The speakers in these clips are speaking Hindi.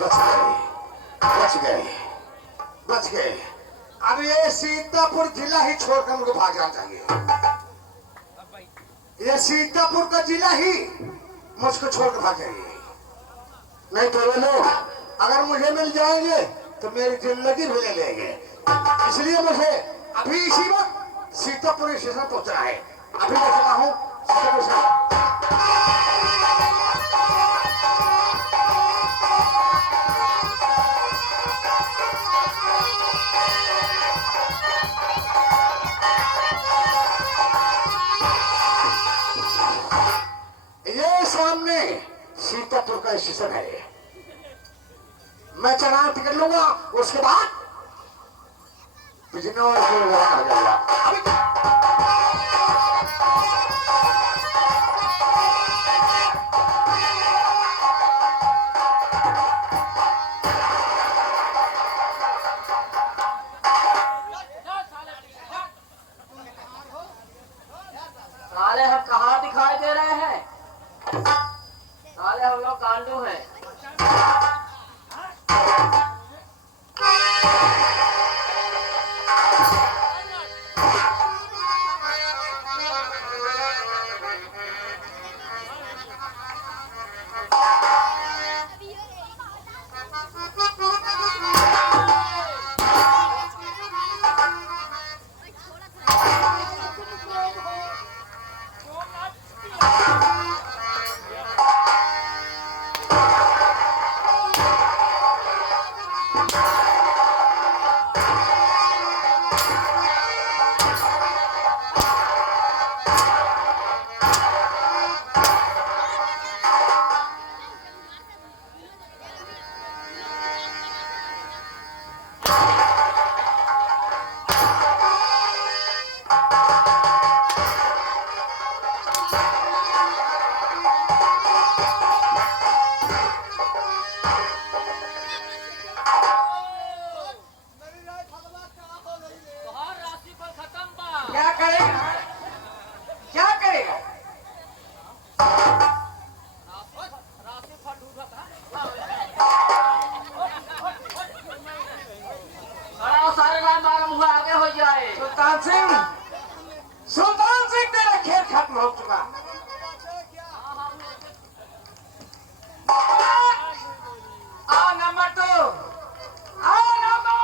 बच गए, बच गए, बच गए। अब ये सीतापुर जिला ही छोड़कर मुझको भाग जाना चाहिए। ये सीतापुर का जिला ही मुझको छोड़कर भाग जाइए, नहीं तो वो लोग अगर मुझे मिल जाएंगे तो मेरी जिंदगी भी ले लेंगे। इसलिए मुझे अभी इसी वक्त सीतापुर स्टेशन पहुंचना है। अभी मैं चला हूँ सीतापुर से। ये सामने सीतापुर का स्टेशन है। मैं चलान टिकट लूंगा, उसके बाद बिजनौर को रवाना हो जाएगा। साले हम कहाँ दिखाई दे रहे हैं? साले हम लोग गांडू हैं। क्या करेगा? क्या करेगा? सारे लाइन मालूम हुआ आगे हो जाए। सुल्तान सिंह तेरा खेल खत्म हो चुका। आ नंबर 2, आ नंबर।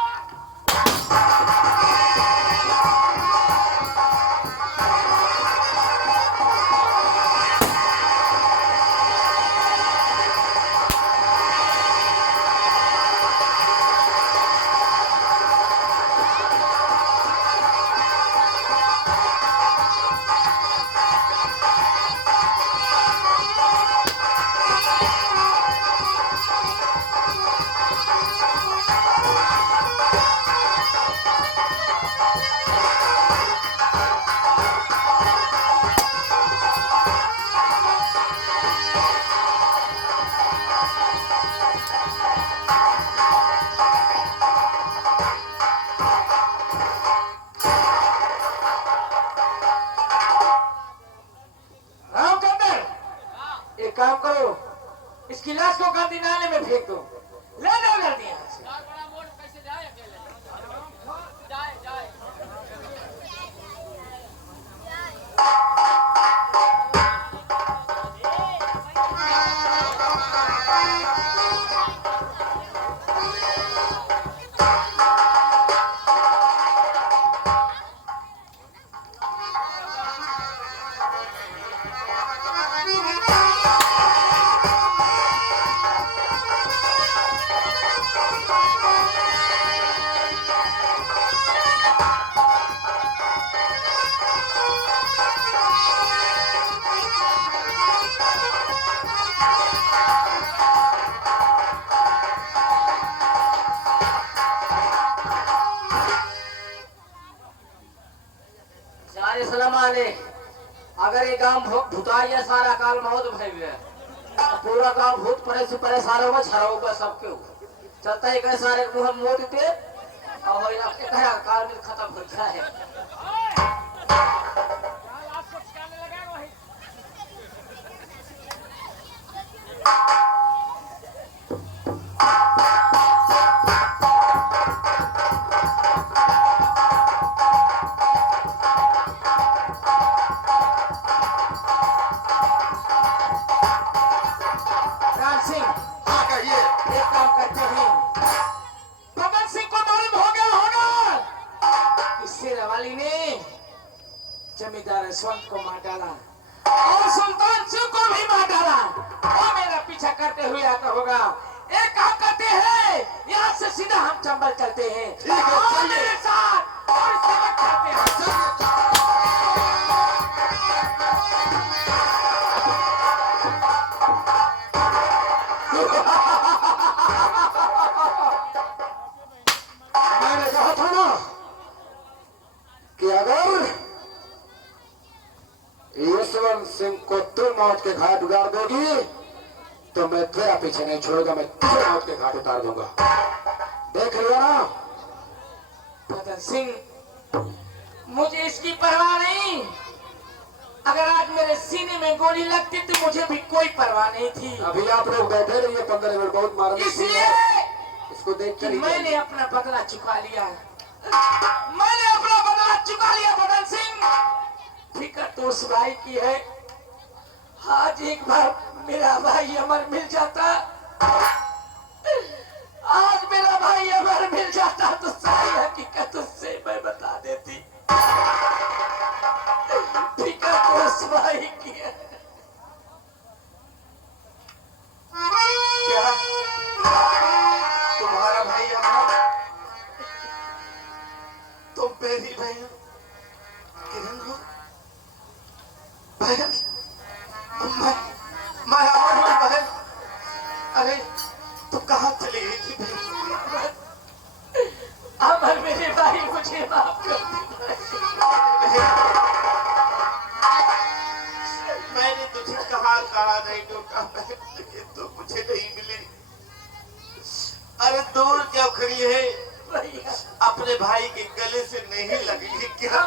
काम करो, इस गिलास को गांधी नाले में फेंक दो। ले जाओ जल्दी यहाँ से। अगर ये गांव भूताई सारा काल मौत भय पूरा गांव भूत परेशान होगा, छड़ा होगा सबके चलता है सारे मोह मोद और ये कहा कार में खत्म हो गया है। राम सिंह, हाँ कहिए। एक काम करते हैं, भगत सिंह को मालूम हो गया होगा कि शेरावाली ने जमींदार यशवंत को मार डाला और सुल्तान सिंह को भी मार डाला। वो मेरा पीछा करते हुए आता होगा। एक काम करते हैं, यहाँ से सीधा हम चंबल चलते हैं। ठीक है, और चलिए। मेरे साथ और इसके बाद चलते हैं। मैंने कहा था ना कि अगर यशवंत सिंह को तुम मौत के घाट उतार दोगी तो मैं तेरा पीछे नहीं छोड़ूंगा, मैं तुझे मौत के घाट उतार दूंगा। देख लिया ना। भगत सिंह, मुझे इसकी परवाह नहीं। अगर आज मेरे सीने में गोली लगती तो मुझे भी कोई परवाह नहीं थी। अभी आप लोग बैठे रहिए, 15 मिनट बहुत मार इसलिए इसको देख कि कर ही मैंने अपना बदला चुका लिया। मैंने अपना बदला चुका लिया भगत सिंह। फिक्र तो उस भाई की है। आज एक बार मेरा भाई अमर मिल जाता, आज मेरा भाई अमर मिल जाता तो सारी हकीकत उससे मैं बता देती। फिक्र तो उस भाई की है। क्या तुम्हारा भाई अमर, तुम मेरी बहन किरण हो? बहन, मैं अमर हूँ बहन। अरे तुम कहाँ चली गई थी बहन? अमर मेरे भाई, मुझे माफ कर दे। मैंने तुझे कहा नहीं टूटा बहन, लेकिन तू मुझे नहीं मिली। अरे दूर क्यों खड़ी है? भैया, अपने भाई के गले से नहीं लगी क्या?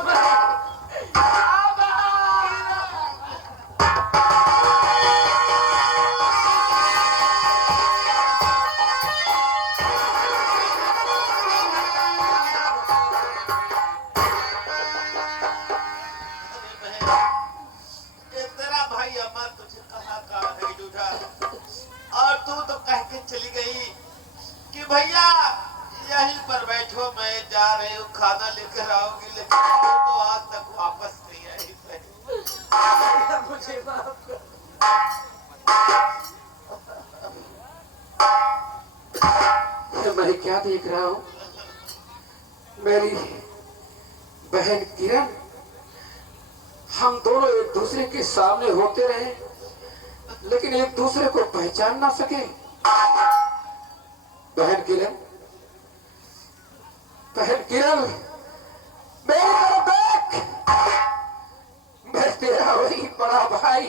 तेरा भाई अमर तुझे कहा नहीं टूटा, और तू तो कह के चली गई कि भैया यहीं पर बैठो, मैं जा रही हूँ, खाना लेकर आओगी, लेकिन तू तो आज तक वापस नहीं आई बहन। मुझे माफ कर। मैं क्या देख रहा हूँ? मेरी बहन किरण, हम दोनों एक दूसरे के सामने होते रहे लेकिन एक दूसरे को पहचान ना सके। बहन किरण, बहन किरण, मेरी तरफ देख। मैं तेरा वही बड़ा भाई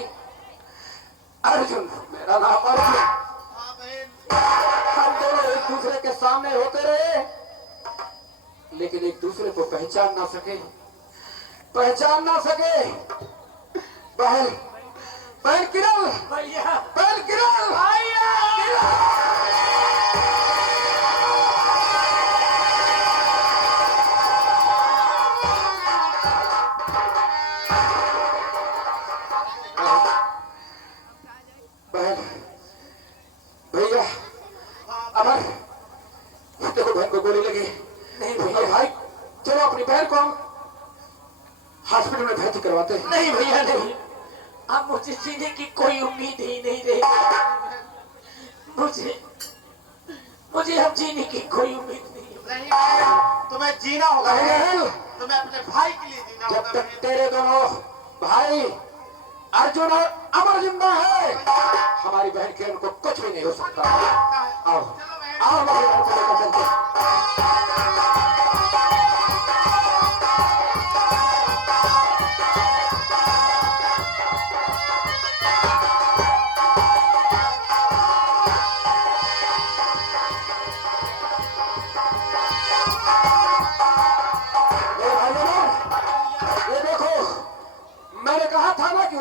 अर्जुन, मेरा नाम अर्जुन। हम दोनों एक दूसरे के सामने होते रहे लेकिन एक दूसरे को पहचान ना सके। बहन, बहन किरण, भैया, बहन किरण, भैया, बहन, भैया, अमर, देखो बहन को गोली लगी। नहीं और भैया, भाई, चलो अपनी बहन को हम हॉस्पिटल में भर्ती करवाते हैं। नहीं भैया, नहीं। अब मुझे जीने की कोई उम्मीद ही नहीं रही। मुझे अब जीने की कोई उम्मीद नहीं है। तुम्हें जीना होगा, तुम्हें अपने भाई के लिए जीना होगा। जब तक तेरे दोनों भाई अर्जुन और अमर जिंदा है, हमारी बहन किरण को कुछ भी नहीं हो सकता। आओ, आओ, हमारी बहन को लेकर चलते हैं।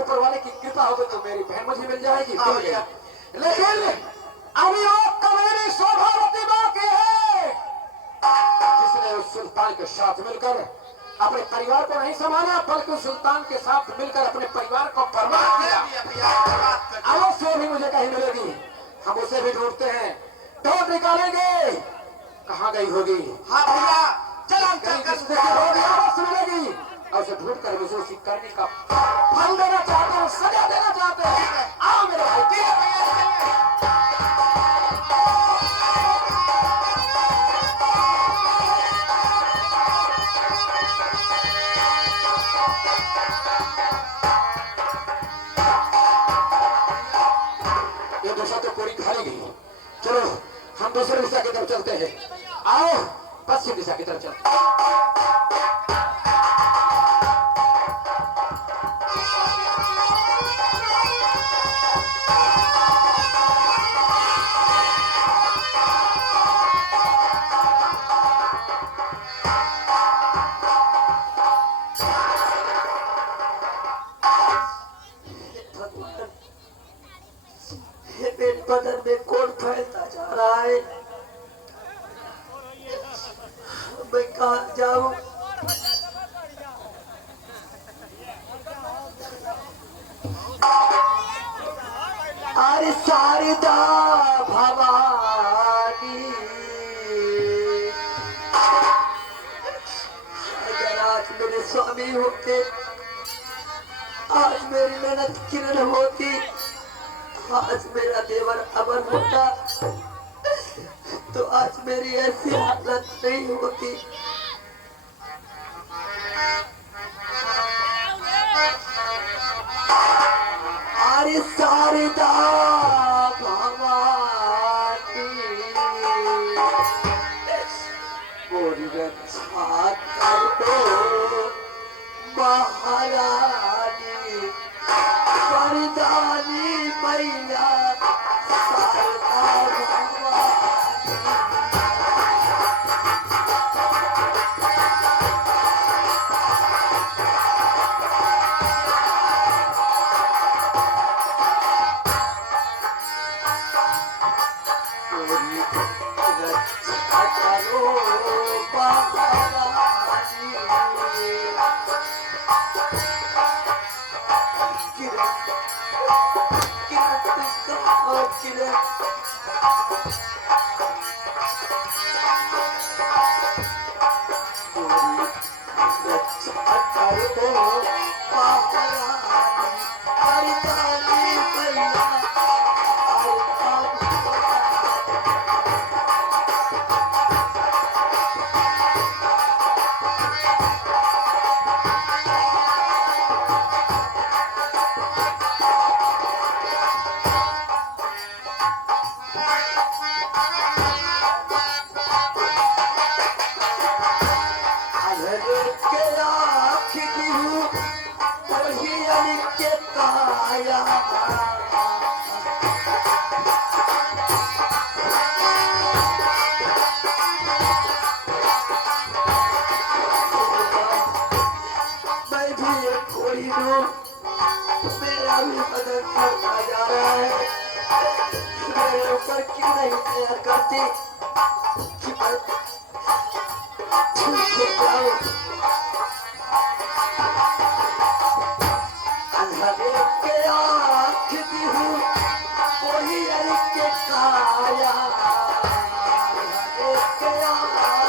ऊपर वाले की कृपा होगी तो मेरी बहन मुझे मिल जाएगी। हाँ भैया। लेकिन अभी वो कमेरी शोभावती बाकी है, जिसने उस सुल्तान के साथ मिलकर अपने परिवार को नहीं संभाला, बल्कि उस सुल्तान के साथ मिलकर अपने परिवार को बर्बाद किया। अवश्य वो भी मुझे कहीं मिलेगी, हम उसे भी ढूंढते हैं, ढूंढ निकालेंगे कहाँ गई होगी। हाँ भैया चल हम चल कर अवश्य मिलेगी और उसे ढूंढ कर मुझे उसी करने का फल देना चाहते हैं, सजा देना चाहते हैं। आओ मेरे भाई, ठीक है भैया चलिए। ये दिशा तो पूरी खाली गई, चलो हम दूसरी दिशा की तरफ चलते हैं। आओ पश्चिम दिशा की तरफ चलते हैं। पेट बदन में कौन फैलता जा रहा है, मैं कहाँ जाऊं। अरे शारदा भवानी, अगर आज मेरे स्वामी होते, आज मेरी मेहनत किरण होती, आज मेरा देवर अमर होता, तो आज मेरी ऐसी हालत नहीं होती। अरे शारदा भवानी, मोरी रक्षा करो महारानी, वरदानी मैया शारदा भवानी। मोरी रक्षा करो महारानी, मेरा भी मदद करता जा रहा है, मेरे ऊपर क्यों नहीं दया करती कि मैं ठीक हो जाऊं। अंधेरे के आँख दी हूँ कोई अरे के काया, अंधेरे के आँख दी हूँ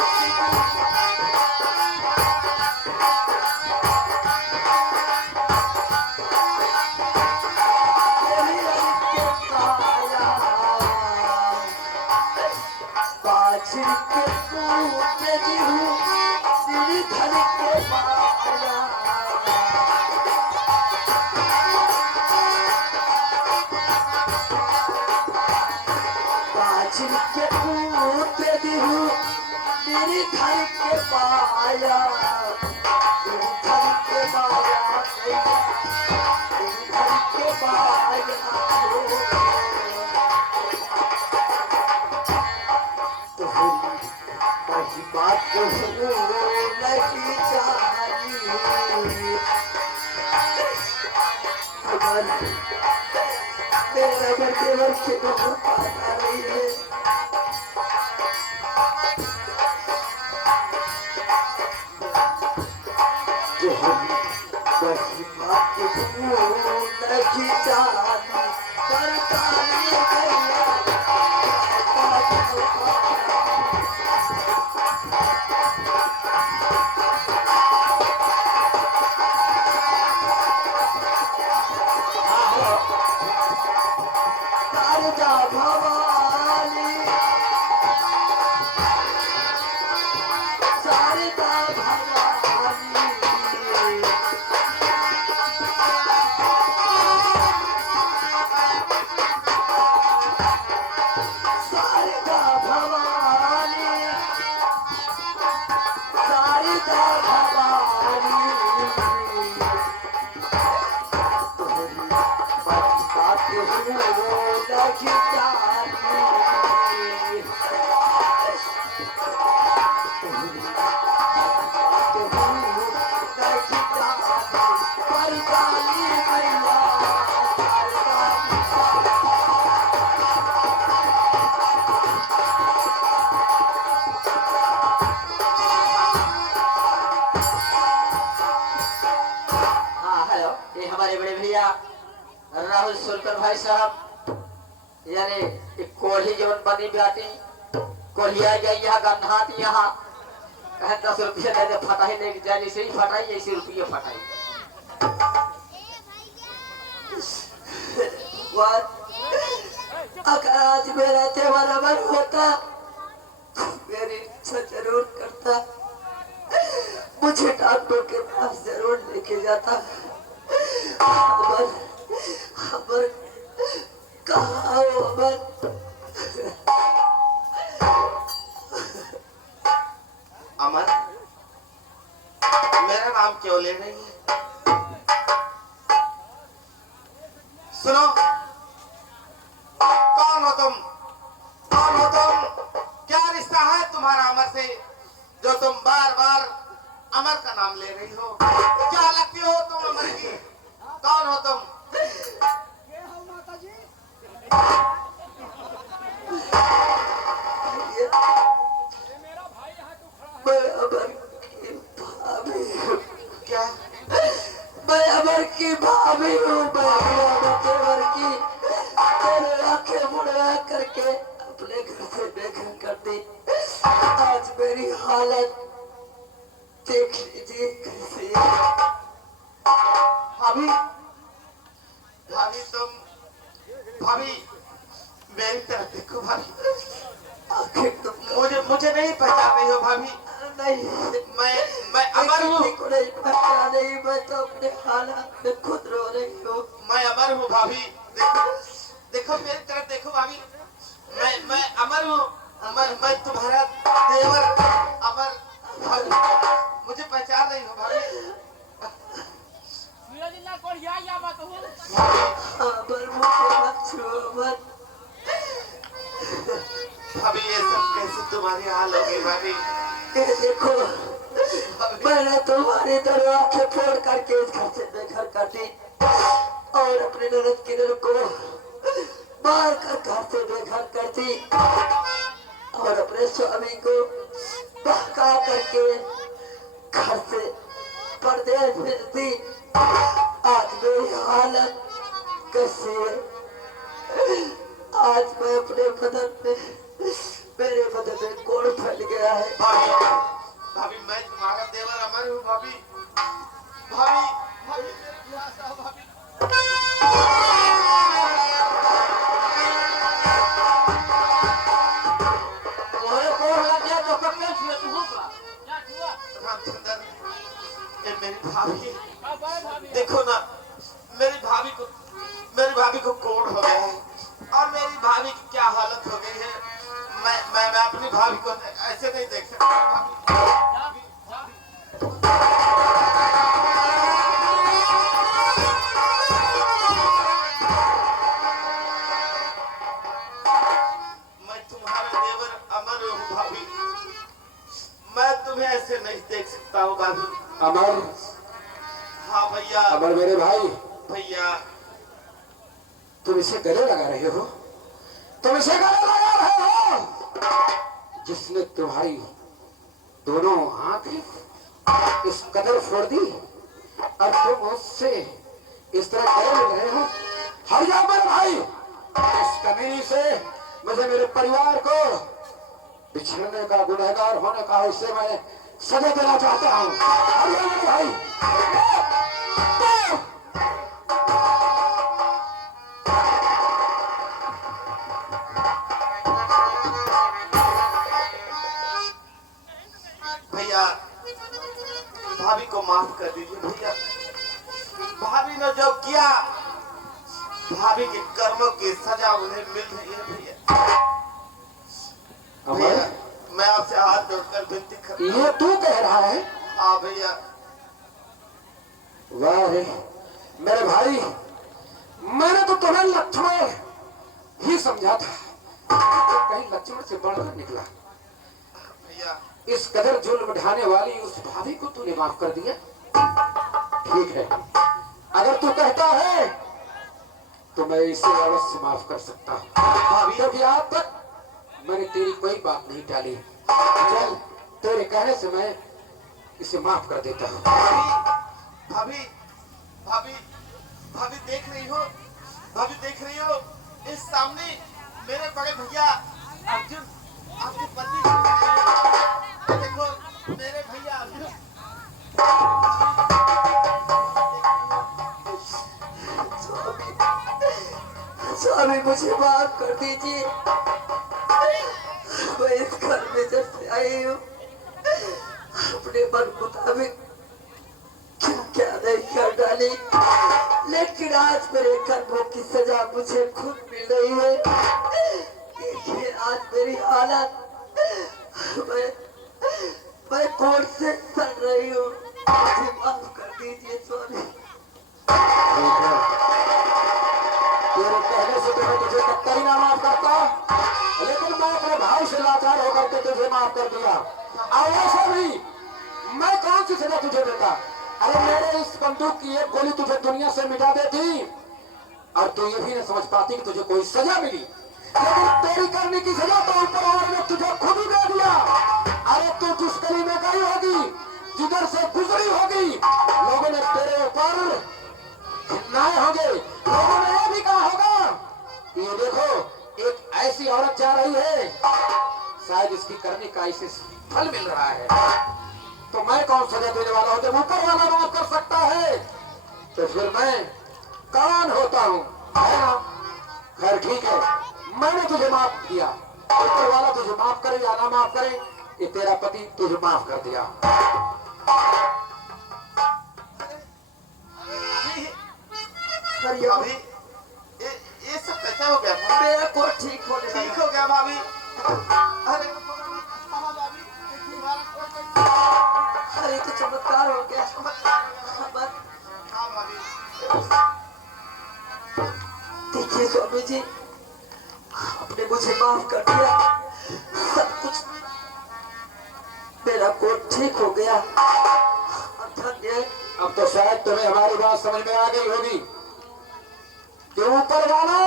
छिड़के पूछे दी हूँ तेरी धन के माया, छिड़के पूछे दी हूँ तेरी धन के माया, तेरी धन के माया, तेरी धन के माया। बात नहीं जानी अमर मेरा देवर की बहुत आ रही है। जो हम बड़ी बात नहीं जानी करता नहीं गया। शारदा भवानी शारदा भवानी शारदा भवानी शारदा भवानी तुम्हारी बात लगी जानी हाँ हेलो, ये हमारे बड़े भैया राहुल सोलकर भाई साहब, यानी एक कोढ़ी जीवन बनी जाती कोढ़िया गई यहाँ गन्हात यहाँ 10 रुपये दे दे फटाई लेके जाए, जैसे ही फटाई ऐसे रुपये फटाई। अगर आज मेरा त्योहार अमर होता मेरी इच्छा जरूर करता, मुझे डॉक्टर के पास जरूर लेके जाता। अमर अमर कहाँ हो अमर? अमर मेरा नाम क्यों ले रही है? सुनो, कौन हो तुम? कौन हो तुम? क्या रिश्ता है तुम्हारा अमर से जो तुम बार बार अमर का नाम ले रही हो? क्या लगती हो तुम अमर की? कौन हो तुम? मैं अमर की भाभी हूँ। क्या? मैं अमर की भाभी हूँ। मैं अमर देवर की तेरे आंखें मुड़वा करके अपने घर से बेघर कर दी। आज मेरी हालत देख लीजिए कैसी है। भाभी, भाभी तुम, भाभी मेरी तरफ देखो भाभी। आखिर तुम मुझे नहीं पहचान रही हो भाभी? नहीं, मैं अमर हूँ। किसी को नहीं पता नहीं, मैं तो अपने हालात में खुद रो रही हूँ। मैं अमर हूँ भाभी। देखो देखो मेरी तरफ देखो भाभी। मैं अमर हूँ। मैं तुम्हारा देवर अमर। भाभी मुझे पहचान रही हो भाभी? अमर मुझे मत छुओ मत। भाभी ये सब कैसे तुम्हारी हाल होगी भाभी? ये देखो, मैंने तुम्हारी तरह आंखें फोड़ करके इस घर से बेघर कर दी और अपने ननद किरण को मार कर घर से बेघर कर दी और अपने स्वामी को बहका करके घर से परदेश भेज दी। आज मेरी हालत कैसी है? आज मैं अपने बदन में, मेरे बदन में कोड़ फैल गया है। भाभी भाभी मैं तुम्हारा देवर अमर हूँ भाभी। भाभी भाभी मेरे पास आओ भाभी। रामचंद्र, ये मेरी भाभी, देखो ना मेरी भाभी को कोढ़ हो गया है और मेरी भाभी की क्या हालत हो गई है। मैं अपनी भाभी को ऐसे नहीं देख सकता। मैं तुम्हारा देवर अमर हूँ भाभी। मैं तुम्हें ऐसे नहीं देख सकता हूँ भाभी। अमर, हाँ भैया। अमर मेरे भाई, भैया तुम इसे गले लगा रहे हो, तुम इसे गले लगा रहे हो जिसने तुम्हारी दोनों आंखें इस कदर फोड़ दी और तुम उससे इस तरह गले मिल रहे हो। हर जाओ मेरे भाई, इस कमीनी से मुझे मेरे परिवार को बिछड़ने का, गुनहगार होने का इससे मैं सजा देना चाहता हूँ। हर जाओ मेरे भाई। भैया भाभी को माफ कर दीजिए भैया। भाभी ने जो किया, भाभी के कर्मों की सजा उन्हें मिल रही है भैया। भैया मैं आपसे हाथ जोड़कर विनती कर। ये तू कह रहा है? हाँ भैया। वाह रे मेरे भाई, मैंने तो तुम्हें लक्ष्मण ही समझा था, तो कहीं लक्ष्मण से बढ़कर निकला। भैया इस कदर जुल्म ढाने वाली उस भाभी को तूने माफ कर दिया। ठीक है, अगर तू कहता है तो मैं इसे अवश्य माफ कर सकता हूँ, भाभी, क्योंकि आज तक मैंने तेरी कोई बात नहीं टाली। चल तेरे कहने से मैं इसे माफ कर देता हूँ। भाभी भाभी भाभी भाभी देख रही हो, भाभी देख रही हो, इस सामने मेरे बड़े भैया अर्जुन आपके पति। देखो मेरे भैया अर्जुन। स्वामी मुझे माफ कर दीजिए। मैं इस घर में जब से आई हूँ अपने मन मुताबिक क्या नहीं कर डाली, लेकिन आज मेरे कर्मों की सजा मुझे खुद मिल रही है। देखिए आज मेरी हालत, मैं कोर्ट से चल रही हूँ। मुझे माफ कर दीजिए स्वामी। तेरे कहने से तो मैं तुझे कतई ना माफ करता, लेकिन मैं अपने भाई से लाचार होकर के तुझे माफ कर दिया। और ऐसा भी मैं कौन सी सजा तुझे देता? अरे मेरे इस बंदूक की एक गोली तुझे दुनिया से मिटा देती और तू ये भी न समझ पाती कि तुझे कोई सजा मिली, लेकिन तेरी करने की सजा तो ऊपर वाले ने तुझे खुद ही दे दिया। अरे तू जिस गली में गई होगी, जिधर से गुजरी होगी, लोगों ने तेरे ऊपर घिनाए होंगे, लोगों ने यह भी कहा होगा ये देखो एक ऐसी औरत जा रही है, शायद इसकी करने का इसे फल मिल रहा है। तो मैं कौन सजा देने वाला हूं? जब ऊपर वाला माफ कर सकता है तो फिर मैं कौन होता हूं? है ना? खैर ठीक है, मैंने तुझे माफ किया, ऊपर वाला तुझे माफ करे या ना माफ करे, ये तेरा पति तुझे माफ कर दिया। भाभी ये सब कैसा हो गया? मेरा को ठीक होने लगा। ठीक हो गया भाभी। अरे भाभी अरे तो चमत्कार हो गया। हाँ भाभी। देखिए स्वामी जी, आपने मुझे माफ कर दिया, सब कुछ मेरा कोट ठीक हो गया। धन्य। अब तो शायद तुम्हें हमारी बात समझ में आ गई होगी कि ऊपर वाला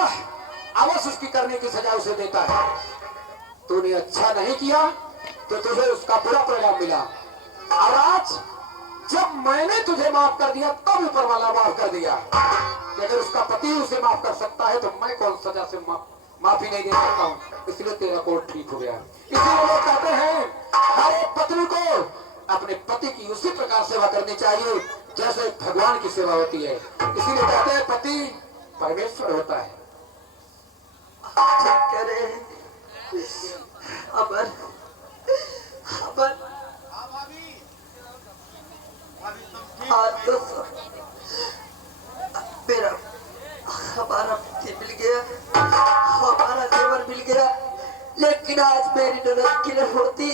अवश्य उसकी करने की सजा उसे देता है। तूने अच्छा नहीं किया तो तुझे उसका बुरा परिणाम मिला, और आज जब मैंने तुझे माफ कर दिया तब ऊपर वाला माफ कर दिया। अगर उसका पति उसे माफ कर सकता है तो मैं कौन सजा से माफी नहीं दे सकता हूँ? इसलिए तेरा कोट ठीक हो गया। इसीलिए लोग कहते हैं हर एक पत्नी को अपने पति की उसी प्रकार सेवा करनी चाहिए जैसे भगवान की सेवा होती है। इसीलिए कहते हैं पति परमेश्वर होता है। ठीक कह रहे हैं। अमर अमर हाँ भाभी। भाभी तुम ठीक आज तो मेरा हमारा पति मिल गया, हमारा देवर मिल गया, लेकिन आज मेरी ननद किरण होती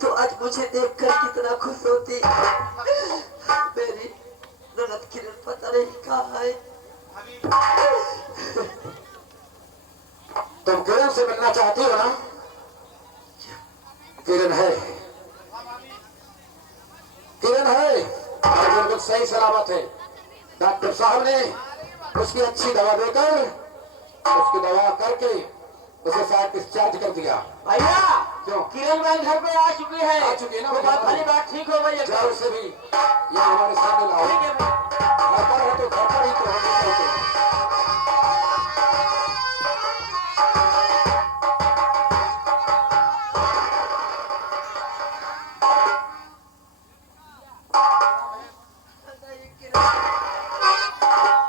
तो आज मुझे देखकर कितना खुश होती। मेरी ननद किरण पता नहीं कहाँ है। तुम किरण से मिलना चाहती हो ना? किरण है, किरण है और बिल्कुल सही सलामत है। डॉक्टर साहब ने उसकी अच्छी दवा देकर उसकी दवा करके उसे शायद डिस्चार्ज कर दिया। भैया क्यों? किरण भाई घर पे आ चुकी है। आ चुकी है ना? तो बात भली बात ठीक हो गई है। जाओ उसे भी ये हमारे सामने लाओ। ठीक है भैया। घर पर है तो घर पर ही तो हम लोग होते हैं।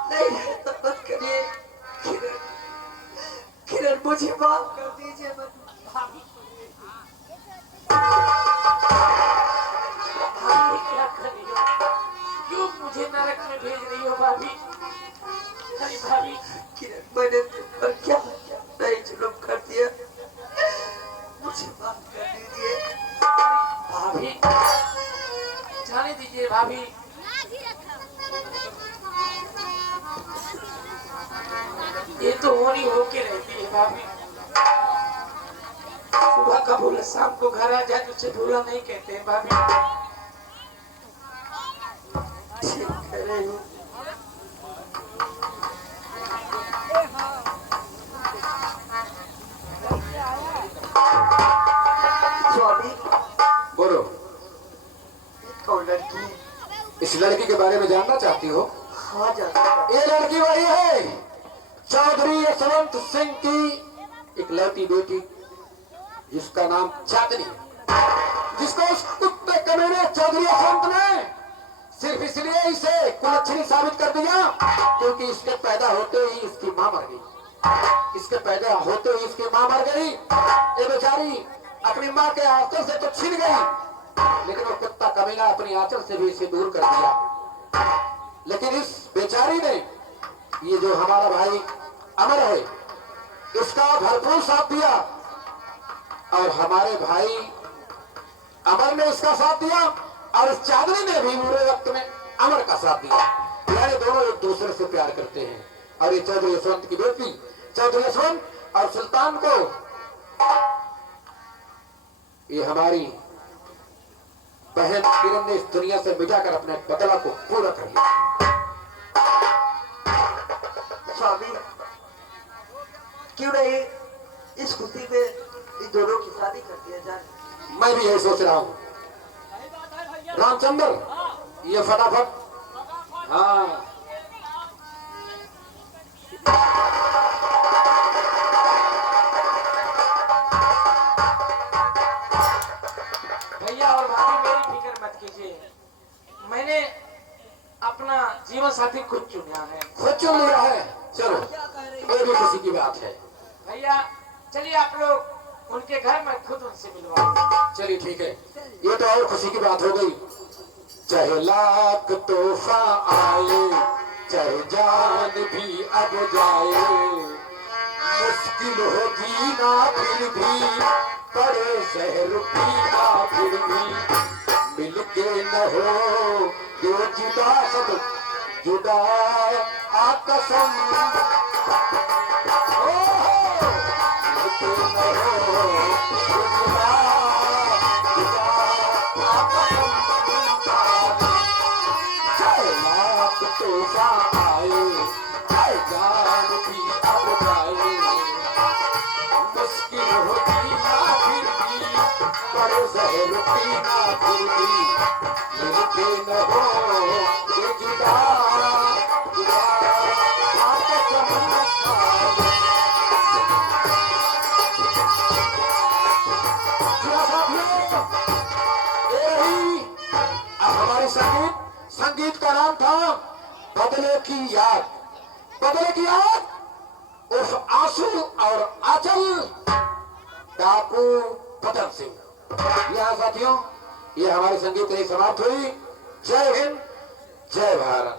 नहीं ऐसा मत करिए किरण, किरण मुझे माफ कर दीजिए मत। भाभी भाभी क्या कर रही हो? क्यों मुझे नरक में भेज रही हो भाभी? अरे भाभी किरण मैंने तुम पर क्या क्या नहीं जुल्म कर दिया, मुझे माफ कर दीजिए। भाभी जाने दीजिए भाभी। ये तो होनी होके रहती है भाभी। सुबह का भूला शाम को घर आ जाए तो उसे भूला नहीं कहते हैं भाभी। ठीक कह रही हूँ। स्वामी बोलो, कौन लड़की? इस लड़की के बारे में जानना चाहती हो? हाँ जानता। ये लड़की वही है चौधरी यशवंत सिंह की एक लड़की बेटी, जिसका नाम चांदनी है, जिसको उस कुत्ते कमीने चौधरी यशवंत ने सिर्फ इसलिए इसे कुलच्छनी साबित कर दिया क्योंकि इसके पैदा होते ही इसकी मां मर गई। इसके पैदा होते ही इसकी मां मर गई। ये बेचारी अपनी मां के आंचल से तो छिन गई, लेकिन वो कुत्ता कमीना अपनी आंचल से भी इसे दूर कर दिया। लेकिन इस बेचारी ने, ये जो हमारा भाई अमर है, इसका भरपूर साथ दिया और हमारे भाई अमर ने इसका साथ दिया और इस चांदनी ने भी बुरे वक्त में अमर का साथ दिया। यानी दोनों एक दूसरे से प्यार करते हैं। और ये चौधरी यशवंत की बेटी चौधरी यशवंत और सुल्तान को ये हमारी बहन किरण ने इस दुनिया से मिटाकर अपने बदला को पूरा कर लिया। स्वामी क्यों नहीं इस खुशी में इन दोनों की शादी कर दिया जाए? मैं भी यही सोच रहा हूँ रामचंद्र, ये फटाफट। हाँ भैया और भाभी मेरी फिक्र मत कीजिए। मैंने अपना जीवन साथी खुद चुना है। खुद चुन लिया है। चलो ये भी खुशी की बात है। भैया चलिए आप लोग उनके घर में खुद उनसे मिलवाओ। चलिए ठीक है, ये तो और खुशी की बात हो गई। चाहे लाख तोहफा आए, चाहे जान भी अब जाए, मुश्किल हो जीना फिर भी, पड़े शहर पीना फिर भी, मिलके न हो दो जुदा सब जुदा आ कसम। मिलके न हो दो जुदा जुदा आ कसम। चाहे लाख तोहफा आए, चाहे जान भी अब जाए, मुश्किल हो जीना फिर भी, पर जहर पीना फिर भी, मिलके न हो ये जुदा जुदा आ कसम। ये रही अब हमारी संगीत का नाम था बदले की याद। बदले की याद उस आंसू और आंचल डाकू पदम सिंह। यहाँ साथियों ये हमारी संगीत रही समाप्त हुई। जय हिंद, जय भारत।